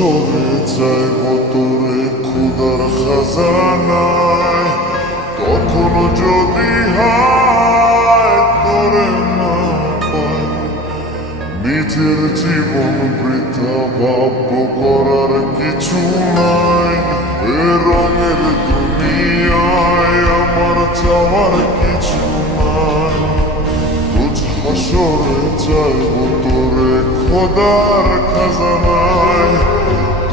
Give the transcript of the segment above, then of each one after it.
হাসরে চাইব তোরে খুদার খাজানায়, তখনও যদি হায় তোরে না পাই, নিজের জীবন বৃথা ভাব্য করার কিছু নাই। এ রঙের দুনিয়ায় আমার চাওয়ার কিছু নাই। রোজ হাসরে চাইব তোরে খোদার খাজানায়,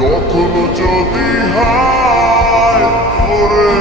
তখনও যদি হায় তোরে